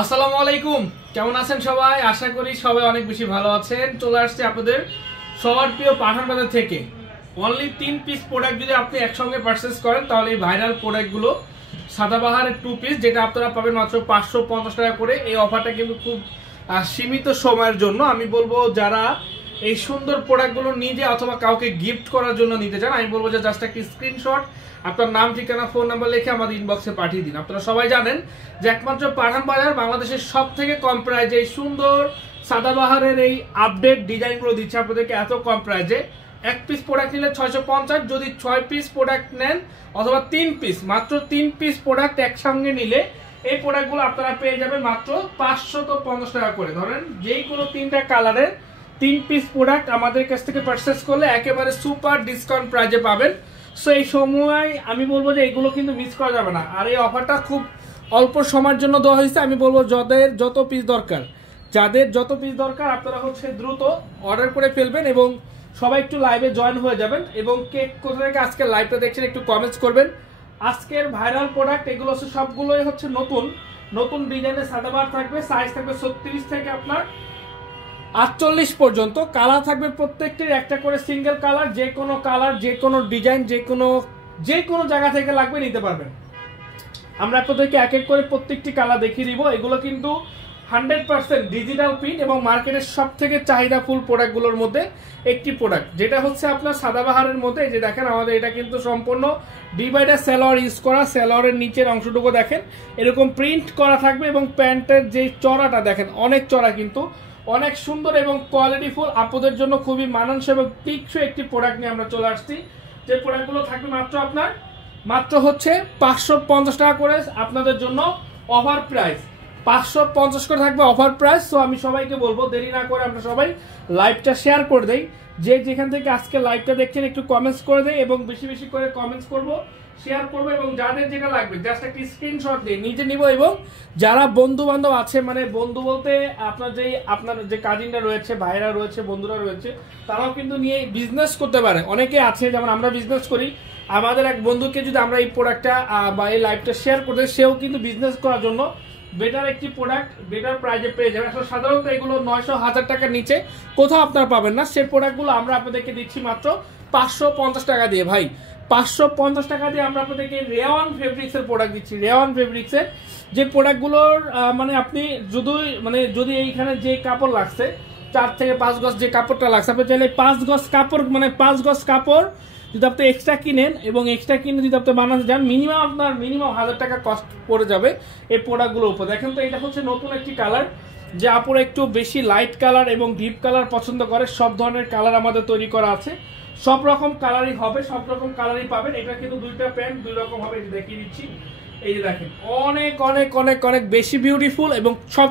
আসসালামু আলাইকুম, কেমন আছেন সবাই? আশা করি সবাই অনেক বেশি ভালো আছেন। চলে আসছে আপনাদের সবার প্রিয় পাঠান বাজার থেকে। অনলি 3 পিস প্রোডাক্ট যদি আপনি একসঙ্গে পারচেজ করেন তাহলে এই ভাইরাল প্রোডাক্টগুলো সাদাবাহারের 2 পিস, যেটা আপনারা পাবেন মাত্র 550 টাকা করে। এই অফারটা কিন্তু খুব সীমিত সময়ের জন্য। আমি বলবো যারা এই সুন্দর প্রোডাক্টগুলো নিজে অথবা কাউকে গিফট করার জন্য নিতে চান, আমি বলবো যে জাস্ট একটা স্ক্রিনশট আপনার নাম, ঠিকানা, ফোন নাম্বার লিখে আমাদের ইনবক্সে পাঠিয়ে দিন। আপনারা সবাই জানেন যে একমাত্র পাঠান বাজার বাংলাদেশের সব থেকে কম প্রাইজে এই সুন্দর সাদাবাহারের এই আপডেট ডিজাইনগুলো দিচ্ছে আপনাদেরকে এত কম প্রাইজে। 1 পিস প্রোডাক্ট নিলে 650, যদি 6 পিস প্রোডাক্ট নেন অথবা 3 পিস, মাত্র 3 পিস প্রোডাক্ট একসঙ্গে নিলে এই প্রোডাক্টগুলো আপনারা পেয়ে যাবেন মাত্র 550 টাকা করে। ধরেন যেই কোনো 3টা কালারের 3 পিস প্রোডাক্ট আমাদের কাছ থেকে পারচেস করলে একেবারে সুপার ডিসকাউন্ট প্রাইজে পাবেন। সো এই সময় আমি বলবো যে এগুলো কিন্তু মিস করা যাবে না। আর এই অফারটা খুব অল্প সময়ের জন্য দেওয়া হয়েছে। আমি বলবো যাদের যত পিস দরকার আপনারা দ্রুত অর্ডার করে ফেলবেন এবং সবাই একটু লাইভে জয়েন হয়ে যাবেন। এবং কে কোথা থেকে আজকে লাইভটা দেখছেন একটু কমেন্টস করবেন। আজকের ভাইরাল প্রোডাক্ট এগুলো সবগুলোই নতুন ডিজাইনের সাদাবাহার থাকবে। সাইজ থাকবে 36 থেকে আপনার 48 পর্যন্ত। কালার থাকবে প্রত্যেকটির একটা করে সিঙ্গেল কালার, যে কোনো ডিজাইন, যে কোনো জায়গা থেকে লাগবে নিতে পারবেন। আমরা আপনাদেরকে এক এক করে প্রত্যেকটি কালার দেখিয়ে দিব। এগুলো কিন্তু 100% ডিজিটাল প্রিন্ট এবং মার্কেটের সব থেকে চাহিদাফুল প্রোডাক্টগুলোর মধ্যে একটি প্রোডাক্ট, যেটা হচ্ছে আপনার সাদাবাহারের মধ্যে। এই যে দেখেন আমাদের এটা কিন্তু সম্পূর্ণ ডিভাইডার সালোয়ার ইউজ করা। সালোয়ারের নিচের অংশটুকু দেখেন এরকম প্রিন্ট করা থাকবে এবং প্যান্টের যে চড়াটা দেখেন অনেক চড়া, কিন্তু অনেক সুন্দর এবং কোয়ালিটিফুল। আপনাদের জন্য খুবই মানানসই এবং টিকসই একটি প্রোডাক্ট নিয়ে আমরা চলে আসছি। যে প্রোডাক্টগুলো থাকবে মাত্র 550 টাকা করে আপনাদের জন্য অফার প্রাইস। 550 করে থাকবে অফার প্রাইস। তো আমি সবাইকে বলবো দেরি না করে আমরা সবাই লাইভটা শেয়ার করে দেই। যে যেখান থেকে আজকে লাইভটা দেখছেন একটু কমেন্টস করে দেয় এবং বেশি বেশি করে কমেন্টস করব, শেয়ার করবো। এবং যাদের যেটা লাগবে জাস্ট একটা স্ক্রিনশট দিয়ে নিজে নিব। এবং যারা বন্ধু বান্ধব আছে, মানে বন্ধু বলতে আপনার যে কাজিনরা রয়েছে, ভাইরা রয়েছে, বন্ধুরা রয়েছে, তারাও কিন্তু নিয়ে বিজনেস করতে পারে। অনেকে আছে যেমন আমরা বিজনেস করি, আমাদের এক বন্ধুকে যদি আমরা এই প্রোডাক্টটা বা এই লাইভটা শেয়ার করতে, সেও কিন্তু বিজনেস করার জন্য বেটার একটি প্রোডাক্ট বেটার প্রাইজে পেয়ে যাবে। আসলে সাধারণত এগুলো 900-1000 টাকার নিচে কোথাও আপনারা পাবেন না। সেই প্রোডাক্টগুলো আমরা আপনাদেরকে দিচ্ছি মাত্র 550 টাকা দিয়ে। ভাই 550 টাকা দিয়ে আমরা আপনাদেরকে রেওয়ান ফেব্রিক্সের প্রোডাক্ট দিচ্ছি। রেওয়ান ফেব্রিক্সের যে প্রোডাক্টগুলোর আপনি যদি এইখানে যে কাপড় লাগছে 4 থেকে 5 গজ যে কাপড়টা লাগছে, আপনি চাইলে 5 গজ কাপড় যদি আপনি এক্সট্রা কিনেন এবং এক্সট্রা কিনে যদি আপনি বানাতে যান মিনিমাম 1000 টাকা কস্ট পড়ে যাবে এই প্রোডাক্টগুলোর উপর। দেখেন তো এটা হচ্ছে নতুন একটি কালার, যে আপুরা একটু বেশি লাইট কালার এবং ডিপ কালার পছন্দ করে। সব ধরনের কালার আমাদের তৈরি করা আছে, সব রকম কালারই হবে, সব রকম কালারই পাবেন। এটা কিন্তু 2টা প্যান্ট 2 রকম হবে, দেখিয়ে দিচ্ছি। এই যে দেখেন অনেক অনেক অনেক অনেক বেশি বিউটিফুল এবং সব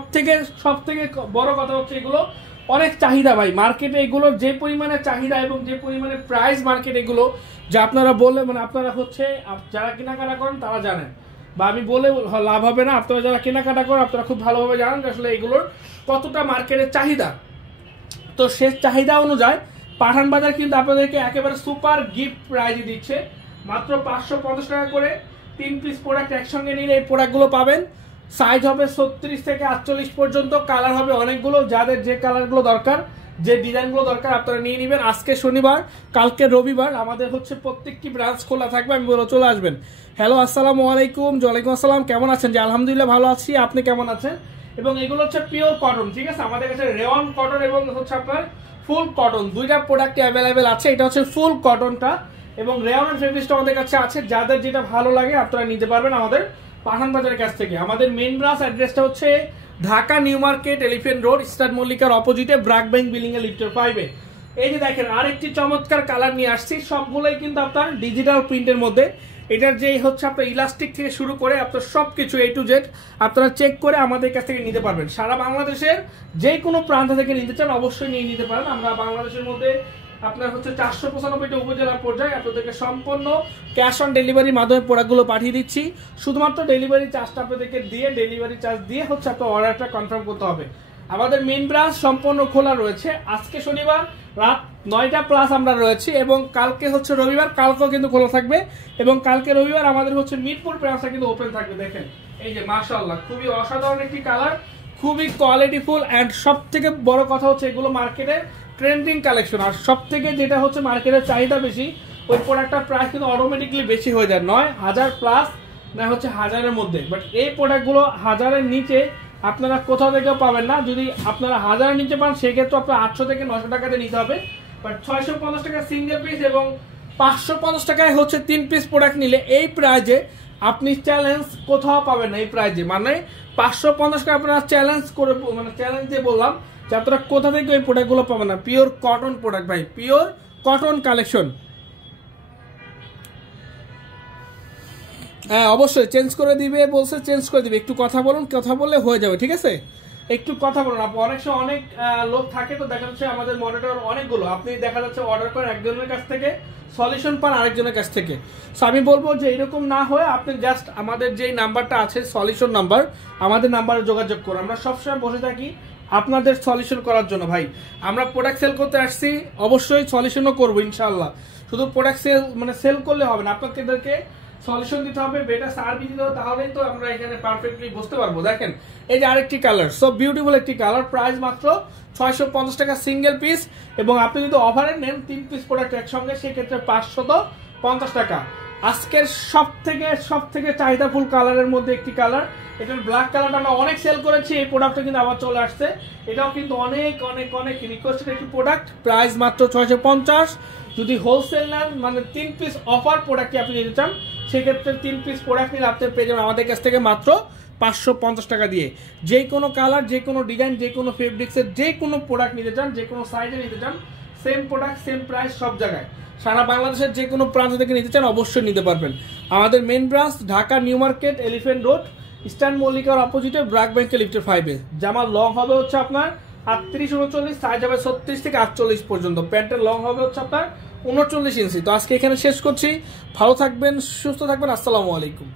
থেকে বড় কথা হচ্ছে এগুলো অনেক চাহিদা। ভাই মার্কেটে এগুলোর যে পরিমাণে চাহিদা এবং যে পরিমাণে প্রাইস মার্কেট এগুলো, যা আপনারা বললে আপনারা যারা কেনাকাটা করেন তারা জানেন, বা আমি বলে লাভ হবে না। আপনারা যারা কেনাকাটা করেন আপনারা খুব ভালোভাবে জানেন যে আসলে এগুলোর কতটা মার্কেটের চাহিদা। তো সে চাহিদা অনুযায়ী পাঠান বাজার কিন্তু আপনাদেরকে একেবারে সুপার গিফট প্রাইজে দিচ্ছে মাত্র 550 টাকা করে। 3 পিস প্রোডাক্ট একসঙ্গে নিলে এই প্রোডাক্টগুলো পাবেন। সাইজ হবে 36 থেকে 48 পর্যন্ত, কালার হবে অনেকগুলো। যাদের যে কালারগুলো দরকার, যে ডিজাইনগুলো দরকার আপনারা নিয়ে নেবেন। আজকে শনিবার, কালকে রবিবার, আমাদের প্রত্যেকটি ব্রাঞ্চ খোলা থাকবে। আমি বলবো চলে আসবেন। হ্যালো, আসসালামু আলাইকুম। ওয়ালাইকুম আসসালাম। কেমন আছেন? যে আলহামদুলিল্লাহ ভালো আছি, আপনি কেমন আছেন? এবং এগুলো পিওর কটন, ঠিক আছে। আমাদের কাছে রেওয়ান কটন এবং আপনার ফুল কটন 2টা প্রোডাক্ট অ্যাভেলেবেল আছে। এটা হচ্ছে ফুল কটনটা এবং রেওয়ান ফেব্রিক্সটা আমাদের কাছে আছে। যাদের যেটা ভালো লাগে আপনারা নিতে পারবেন আমাদের পাঠান বাজারের কাছ থেকে। আমাদের মেইন ব্রাঞ্চ অ্যাড্রেসটা হচ্ছে Dhaka new market, elephant road, star মল্লিকার অপোজিটে, ব্র্যাক ব্যাংক বিল্ডিং এর লিফটের 5-এ। এই যে দেখেন আরেকটি চমৎকার কালার নিয়ে আসছি। সবগুলোই কিন্তু আপনার ডিজিটাল প্রিন্টের মধ্যে। এটার যে আপনার ইলাস্টিক থেকে শুরু করে আপনার সবকিছু A to Z আপনারা চেক করে আমাদের কাছ থেকে নিতে পারবেন। সারা বাংলাদেশের যে কোনো প্রান্ত থেকে নিতে চান অবশ্যই নিয়ে নিতে পারেন। আমরা বাংলাদেশের মধ্যে আপনার 495টা উপজেলা পর্যায়ে আপনাদেরকে সম্পূর্ণ ক্যাশ অন ডেলিভারির মাধ্যমে প্রোডাক্টগুলো পাঠিয়ে দিচ্ছি। শুধুমাত্র ডেলিভারি চার্জটা আপনাদেরকে ডেলিভারি চার্জ দিয়ে আপনার অর্ডারটা কনফার্ম করতে হবে। আমাদের মেইন ব্রাঞ্চ সম্পূর্ণ খোলা রয়েছে। আজকে শনিবার রাত 9টা প্লাস আমরা রয়েছি এবং কালকে রবিবার, কালকেও কিন্তু খোলা থাকবে। এবং কালকে রবিবার আমাদের মিরপুর ব্রাঞ্চটা কিন্তু ওপেন থাকবে। দেখেন এই যে মাশাআল্লাহ খুবই অসাধারণ একটি কালার, খুবই কোয়ালিটিফুল এন্ড সবথেকে বড় কথা হচ্ছে এগুলো মার্কেটে ট্রেন্ডিং কালেকশন। আর সবথেকে যেটা হচ্ছে মার্কেটের চাহিদা বেশি, ওই প্রোডাক্টটার প্রাইস কিন্তু অটোমেটিকলি বেশি হয়ে যায়, 9000 প্লাস না হচ্ছে 1000-এর মধ্যে। বাট এই প্রোডাক্টগুলো 1000-এর নিচে আপনারা কোথাও থেকেও পাবেন না। যদি আপনারা 1000-এর নিচে পান সেক্ষেত্রে আপনার 800 থেকে 900 টাকাতে নিতে হবে। বাট 650 টাকা সিঙ্গেল পিস এবং 550 টাকায় হচ্ছে 3 পিস প্রোডাক্ট নিলে এই প্রাইজে আপনি চ্যালেঞ্জ কোথাও পাবেন না। এই প্রাইজে মানে 550 টাকা আপনারা চ্যালেঞ্জ করে, মানে চ্যালেঞ্জ দিয়ে বললাম যে আপনারা কোথা থেকে এই প্রোডাক্টগুলো পাবেন না। পিওর কটন প্রোডাক্ট ভাই, পিওর কটন কালেকশন। হ্যাঁ অবশ্যই চেঞ্জ করে দিবে বলছে, চেঞ্জ করে দিবে। একটু কথা বলুন, কথা বললে হয়ে যাবে, ঠিক আছে? একটু কথা বলুন। অনেক সময় অনেক লোক থাকে, তো দেখা যাচ্ছে আমাদের মনিটর অনেকগুলো, আপনি দেখা যাচ্ছে অর্ডার করেন একজনের কাছ থেকে, সলিউশন পান আরেকজনের কাছ থেকে। সো আমি বলবো যে এরকম না হয়ে আপনি জাস্ট আমাদের যেই নাম্বারটা আছে সলিউশন নাম্বার, আমাদের নাম্বারে যোগাযোগ করুন। আমরা সবসময় বসে থাকি আপনাদের সলিউশন করার জন্য। ভাই আমরা প্রোডাক্ট সেল করতে আসছি, অবশ্যই সলিউশনও করবো ইনশাআল্লাহ। শুধু প্রোডাক্ট সেল মানে সেল করলে হবে না, আপনাদেরকে সলিউশন দিতে হবে, বেটার সার্ভিস দিতে হবে, তাহলেই তো আমরা এখানে পারফেক্টলি বুঝতে পারবো। দেখেন এই যে আরেকটি কালার, সো বিউটিফুল একটি কালার, প্রাইস মাত্র 650 টাকা সিঙ্গেল পিস। এবং আপনি যদি অফারে নেন 3 পিস প্রোডাক্ট একসঙ্গে, সেক্ষেত্রে 550 টাকা। আজকের সব থেকে চাহিদাফুল কালারের মধ্যে একটি কালার, এটার ব্ল্যাক কালারটা আমরা অনেক সেল করেছি, এই প্রোডাক্টটা কিন্তু আবার চলে আসছে। এটাও কিন্তু অনেক অনেক অনেক রিকোয়েস্টেড একটি প্রোডাক্ট, প্রাইস মাত্র 650। যদি হোলসেল নেন মানে 3 পিস অফার প্রোডাক্টটি আপনি নিতে চান, সেক্ষেত্রে 3 পিস প্রোডাক্ট নিলে আপনি পেয়ে যাবেন আমাদের কাছ থেকে মাত্র 550 টাকা দিয়ে। যে কোনো কালার, যে কোনো ডিজাইন, যে কোনো ফেব্রিক্সের যে কোনো প্রোডাক্ট নিতে চান, যে কোনো সাইজে নিতে চান, সেম প্রোডাক্ট সেম প্রাইস সব জায়গায়। সারা বাংলাদেশের যে কোনো প্রান্ত থেকে নিতে চান অবশ্যই নিতে পারবেন। আমাদের main branch Dhaka new Market, Elephant Road, Eastern মল্লিকার অপোজিটে, ব্র্যাক ব্যাংকের লিফটের 5-এ। জামার লং হবে হচ্ছে আপনার 38-39, সাইজ হবে 36 থেকে 48 পর্যন্ত। প্যান্টের লং হবে হচ্ছে আপনার 39 ইঞ্চি। তো আজকে এখানে শেষ করছি, ভালো থাকবেন, সুস্থ থাকবেন, আসসালামু আলাইকুম।